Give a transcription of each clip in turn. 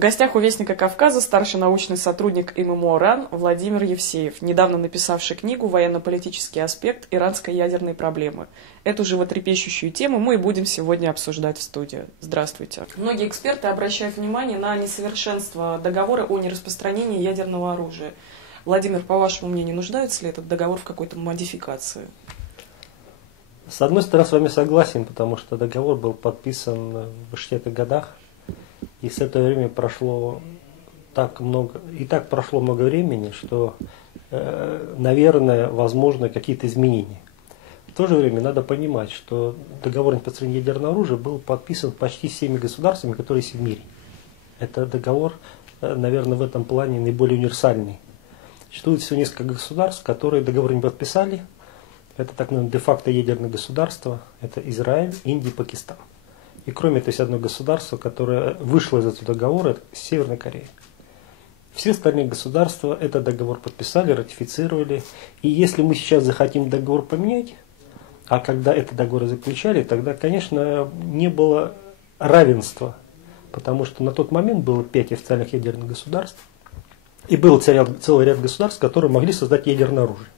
гостях у Вестника Кавказа старший научный сотрудник ММО РАН Владимир Евсеев, недавно написавший книгу «Военно-политический аспект иранской ядерной проблемы». Эту животрепещущую тему мы и будем сегодня обсуждать в студии. Здравствуйте. Многие эксперты обращают внимание на несовершенство договора о нераспространении ядерного оружия. Владимир, по вашему мнению, нуждается ли этот договор в какой-то модификации? С одной стороны, с вами согласен, потому что договор был подписан в 60-х годах, и с этого времени прошло прошло много времени, что, наверное, возможны какие-то изменения. В то же время надо понимать, что договор о нераспространении ядерного оружия был подписан почти всеми государствами, которые есть в мире. Это договор, наверное, в этом плане наиболее универсальный. Существует всего несколько государств, которые договор не подписали. Это так называемые де-факто ядерные государства. Это Израиль, Индия, Пакистан. И кроме этого есть одно государство, которое вышло из этого договора, это Северная Корея. Все остальные государства этот договор подписали, ратифицировали. И если мы сейчас захотим договор поменять, а когда этот договор заключали, тогда, конечно, не было равенства. Потому что на тот момент было 5 официальных ядерных государств. И был целый ряд государств, которые могли создать ядерное оружие.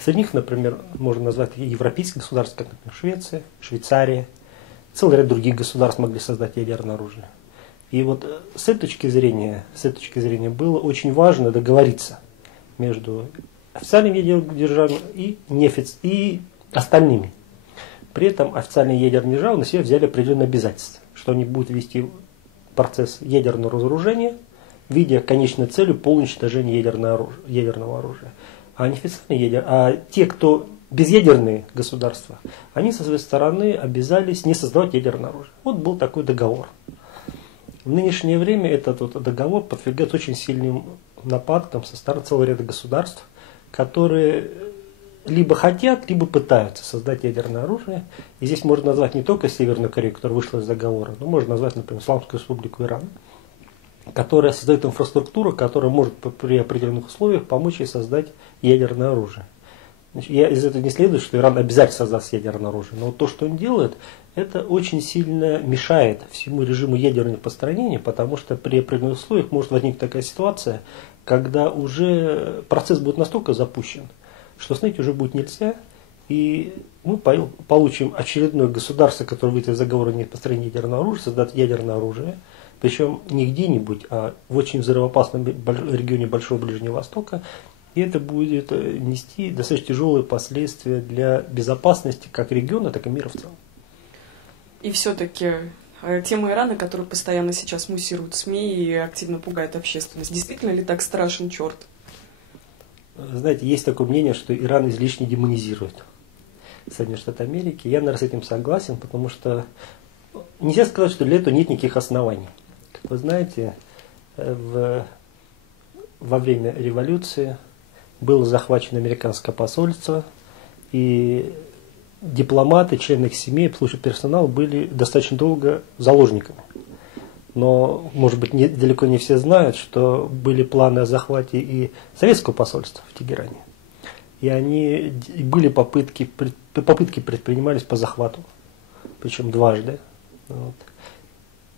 Среди них, например, можно назвать европейские государства, как, например, Швеция, Швейцария. Целый ряд других государств могли создать ядерное оружие. И вот с этой точки зрения было очень важно договориться между официальными ядерными державами и остальными. При этом официальные ядерные державы на себя взяли определенные обязательства, что они будут вести процесс ядерного разоружения, видя конечной целью полное уничтожение ядерного оружия. А те, кто безъядерные государства, они со своей стороны обязались не создавать ядерное оружие. Вот был такой договор. В нынешнее время этот договор подвергается очень сильным нападкам со стороны целого ряда государств, которые либо хотят, либо пытаются создать ядерное оружие. И здесь можно назвать не только Северную Корею, которая вышла из договора, но можно назвать, например, Исламскую Республику Иран, которая создает инфраструктуру, которая может при определенных условиях помочь ей создать ядерное оружие. Значит, из этого не следует, что Иран обязательно создаст ядерное оружие. Но вот то, что он делает, это очень сильно мешает всему режиму ядерного построения, потому что при определенных условиях может возникнуть такая ситуация, когда уже процесс будет настолько запущен, что остановить уже будет нельзя, и мы получим очередное государство, которое выйдет из договора о нераспространении ядерного оружия, создаст ядерное оружие, причем не где-нибудь, а в очень взрывоопасном регионе Большого Ближнего Востока. И это будет нести достаточно тяжелые последствия для безопасности как региона, так и мира в целом. И все-таки тема Ирана, которую постоянно сейчас муссируют СМИ и активно пугает общественность, действительно ли так страшен черт? Знаете, есть такое мнение, что Иран излишне демонизирует Соединенные Штаты Америки. Я, наверное, с этим согласен, потому что нельзя сказать, что для этого нет никаких оснований. Как вы знаете, во время революции было захвачено американское посольство, и дипломаты, члены их семей, обслуживающий персонал были достаточно долго заложниками. Но, может быть, далеко не все знают, что были планы о захвате и советского посольства в Тегеране. И попытки предпринимались по захвату, причем дважды. Вот.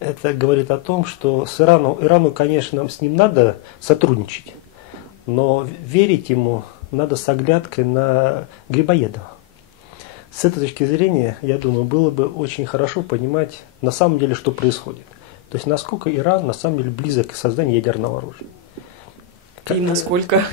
Это говорит о том, что с Ирану, конечно, с ним надо сотрудничать, но верить ему надо с оглядкой на Грибоедова. С этой точки зрения, я думаю, было бы очень хорошо понимать на самом деле, что происходит. То есть, насколько Иран на самом деле близок к созданию ядерного оружия. И насколько?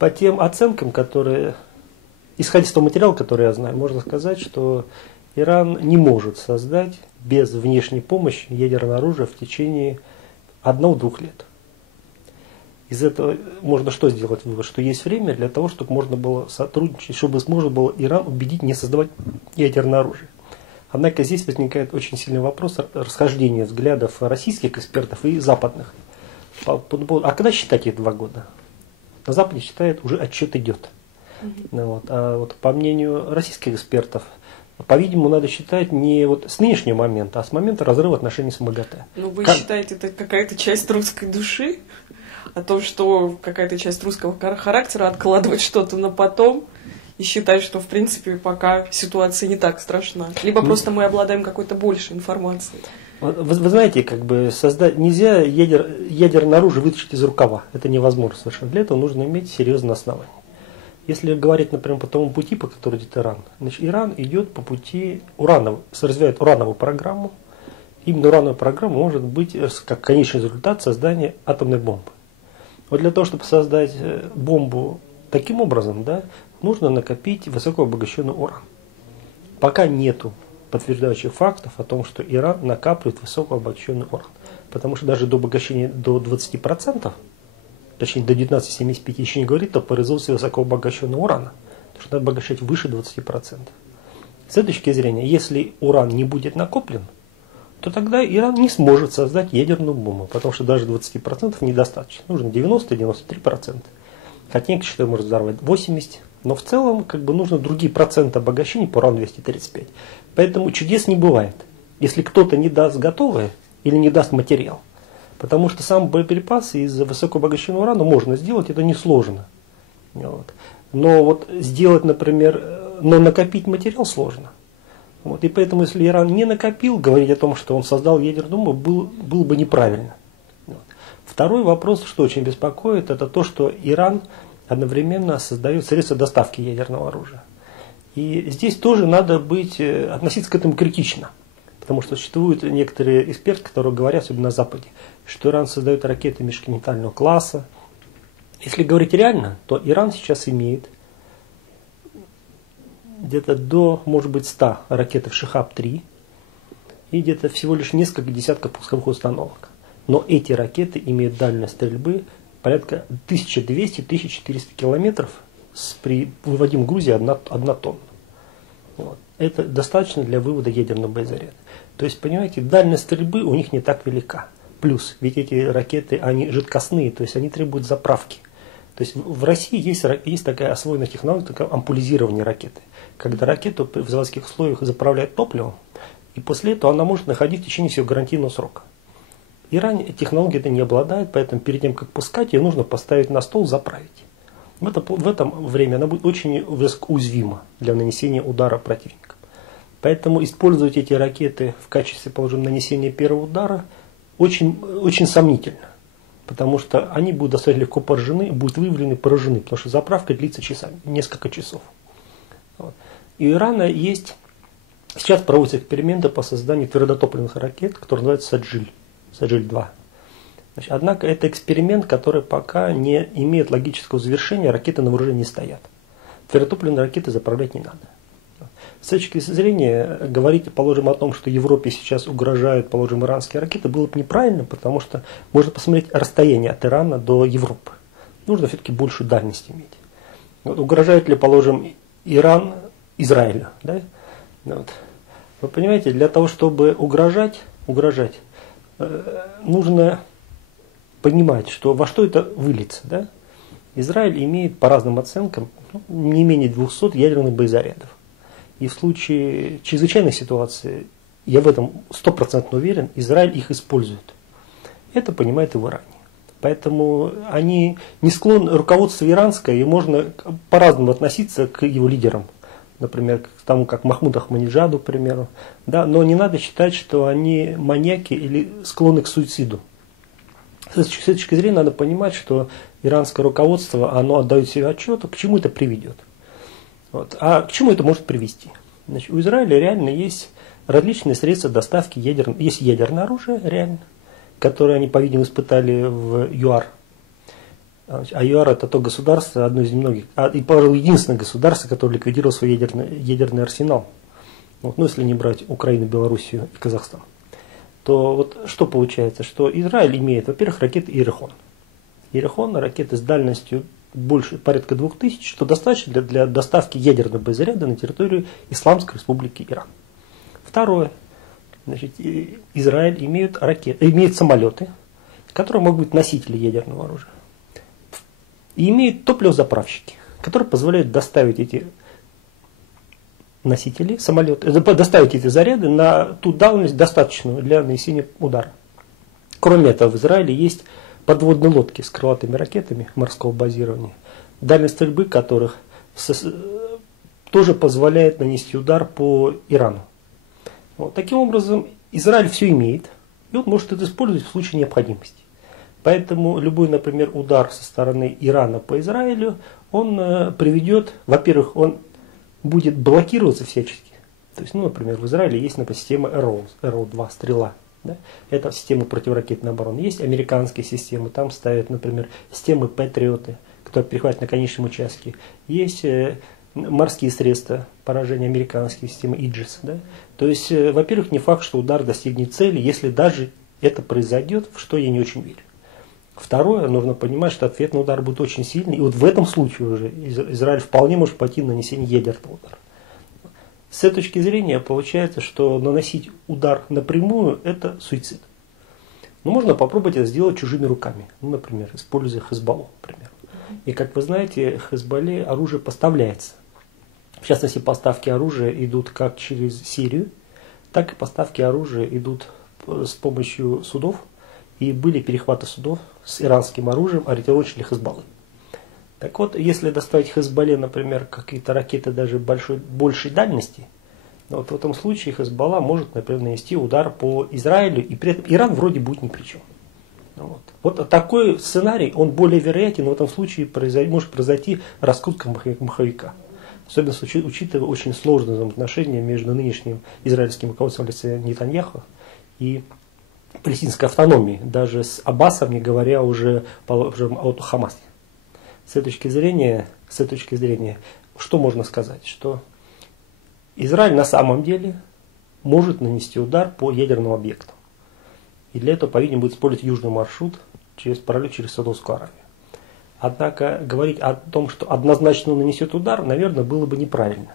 По тем оценкам, исходя из того материала, который я знаю, можно сказать, что Иран не может создать без внешней помощи ядерное оружие в течение 1-2 лет. Из этого можно что сделать вывод? Что есть время для того, чтобы можно было сотрудничать, чтобы можно было Иран убедить не создавать ядерное оружие. Однако здесь возникает очень сильный вопрос расхождения взглядов российских экспертов и западных. А когда считать эти 2 года? На Западе считают, уже отчет идет. А по мнению российских экспертов, по-видимому, надо считать не с нынешнего момента, а с момента разрыва отношений с МАГАТЭ. Ну, вы считаете, это какая-то часть русской души? О том, что какая-то часть русского характера откладывать что-то на потом и считать, что, в принципе, пока ситуация не так страшна. Либо просто мы обладаем какой-то большей информацией. Вы знаете, как бы нельзя ядерное оружие вытащить из рукава. Это невозможно совершенно. Для этого нужно иметь серьезное основание. Если говорить, например, по тому пути, по которому идет Иран, значит, Иран идет по пути развивает урановую программу. Именно урановая программа может быть как конечный результат создания атомной бомбы. Вот для того, чтобы создать бомбу таким образом, да, нужно накопить высокообогащенный уран. Пока нету подтверждающих фактов о том, что Иран накапливает высокообогащенный уран. Потому что даже до обогащения до 20%, точнее до 19,75 еще не говорит о производстве высокообогащенного урана. Потому что надо обогащать выше 20%. С этой точки зрения, если уран не будет накоплен, то тогда Иран не сможет создать ядерную бомбу, потому что даже 20% недостаточно. Нужно 90-93%. Хотя некоторые считают, может взорвать 80%, но в целом как бы нужно другие проценты обогащения по урану-235. Поэтому чудес не бывает, если кто-то не даст готовое или не даст материал. Потому что сам боеприпас из высокообогащенного урана можно сделать, это несложно. Вот. Но вот сделать, например, но накопить материал сложно. Вот. И поэтому, если Иран не накопил, говорить о том, что он создал ядерную бомбу, было бы неправильно. Вот. Второй вопрос, что очень беспокоит, это то, что Иран одновременно создает средства доставки ядерного оружия. И здесь тоже надо относиться к этому критично. Потому что существуют некоторые эксперты, которые говорят, особенно на Западе, что Иран создает ракеты межконтинентального класса. Если говорить реально, то Иран сейчас имеет где-то до, может быть, 100 ракет Шихаб-3 и где-то всего лишь несколько десятков пусковых установок. Но эти ракеты имеют дальность стрельбы порядка 1200-1400 километров при выводимой грузе 1 тонна. Вот. Это достаточно для вывода ядерного боезаряда. То есть, понимаете, дальность стрельбы у них не так велика. Плюс, ведь эти ракеты, они жидкостные, то есть они требуют заправки. То есть в России есть такая освоенная технология, такое ампулизирование ракеты. Когда ракету в заводских условиях заправляют топливом, и после этого она может находиться в течение всего гарантийного срока. Иран технология это не обладает, поэтому перед тем, как пускать, ее нужно поставить на стол, заправить. В этом время она будет очень уязвима для нанесения удара противника. Поэтому использовать эти ракеты в качестве, положим, нанесения первого удара очень, очень сомнительно. Потому что они будут достаточно легко поражены, будут выявлены, поражены, потому что заправка длится часами, несколько часов. Вот. И у Ирана сейчас проводятся эксперименты по созданию твердотопливных ракет, которые называются Саджиль-2. Однако это эксперимент, который пока не имеет логического завершения, ракеты на вооружении стоят. Твердотопливные ракеты заправлять не надо. С точки зрения говорить, положим, о том, что Европе сейчас угрожают, положим, иранские ракеты, было бы неправильно, потому что можно посмотреть расстояние от Ирана до Европы. Нужно все-таки большую дальность иметь. Вот, угрожает ли, положим, Иран Израилю? Да? Вот. Вы понимаете, для того, чтобы угрожать, нужно понимать, что во что это выльется. Да? Израиль имеет, по разным оценкам, не менее 200 ядерных боезарядов. И в случае чрезвычайной ситуации, я в этом 100% уверен, Израиль их использует. Это понимает и в Иране. Поэтому они не склонны, руководство иранское, и можно по-разному относиться к его лидерам. Например, к тому, как Махмуду Ахмадинеджаду, к примеру. Да, но не надо считать, что они маньяки или склонны к суициду. С этой точки зрения надо понимать, что иранское руководство, оно отдает себе отчет, к чему это приведет. Вот. А к чему это может привести? Значит, у Израиля реально есть различные средства доставки ядерного. Есть ядерное оружие, реально, которое они, по-видимому, испытали в ЮАР. А ЮАР это то государство, одно из немногих, и, пожалуй, единственное государство, которое ликвидировало свой ядерный арсенал. Вот. Ну, если не брать Украину, Белоруссию и Казахстан. То вот что получается? Что Израиль имеет, во-первых, ракеты Иерихон. Иерихон, ракеты с дальностью больше, порядка 2000, что достаточно для доставки ядерного боезаряда на территорию Исламской Республики Иран. Второе. Значит, Израиль имеет самолеты, которые могут быть носители ядерного оружия. И имеет топливозаправщики, которые позволяют доставить эти носители, самолеты, доставить эти заряды на ту дальность, достаточную для нанесения удара. Кроме этого, в Израиле есть подводные лодки с крылатыми ракетами морского базирования, дальность стрельбы которых тоже позволяет нанести удар по Ирану. Вот. Таким образом, Израиль все имеет, и он может это использовать в случае необходимости. Поэтому любой, например, удар со стороны Ирана по Израилю, он приведет, во-первых, он будет блокироваться всячески. То есть, ну, например, в Израиле есть, например, система Arrow-2, стрела. Да? Это система противоракетной обороны. Есть американские системы, там ставят, например, системы Патриоты, которые перехватывают на конечном участке. Есть морские средства поражения, американские системы Aegis. Да? То есть, во-первых, не факт, что удар достигнет цели, если даже это произойдет, в что я не очень верю. Второе, нужно понимать, что ответный удар будет очень сильный. И вот в этом случае уже Израиль вполне может пойти на нанесение ядерного удара. С этой точки зрения получается, что наносить удар напрямую – это суицид. Но можно попробовать это сделать чужими руками. Ну, например, используя Хезболлу, например. И как вы знаете, Хезболле оружие поставляется. В частности, поставки оружия идут как через Сирию, так и поставки оружия идут с помощью судов. И были перехваты судов с иранским оружием, ориентировочно Хезболлы. Так вот, если доставить Хезболле, например, какие-то ракеты даже большей дальности, вот в этом случае Хезболла может, например, нанести удар по Израилю, и при этом Иран вроде будет ни при чем. Вот такой сценарий, он более вероятен, но в этом случае может произойти раскрутка маховика. Особенно учитывая очень сложные взаимоотношения между нынешним израильским руководством в лице Нетаньяху и палестинской автономии, даже с Аббасом, не говоря уже о Хамасе. С этой точки зрения, что можно сказать? Что Израиль на самом деле может нанести удар по ядерному объекту. И для этого, по-видимому, будет использовать южный маршрут пролет через Саудовскую Аравию. Однако говорить о том, что однозначно он нанесет удар, наверное, было бы неправильно.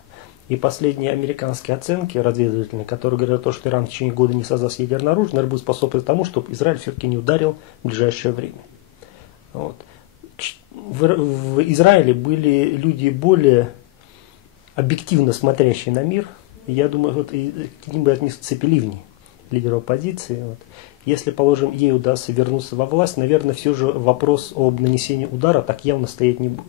И последние американские оценки разведывательные, которые говорят о том, что Иран в течение года не создаст ядерное оружие, наверное, будут способствовать тому, чтобы Израиль все-таки не ударил в ближайшее время. Вот. В Израиле были люди более объективно смотрящие на мир. Я думаю, вот, к ним бы отнесутся Пеливни, лидер оппозиции. Вот. Если, положим, ей удастся вернуться во власть, наверное, все же вопрос об нанесении удара так явно стоять не будет.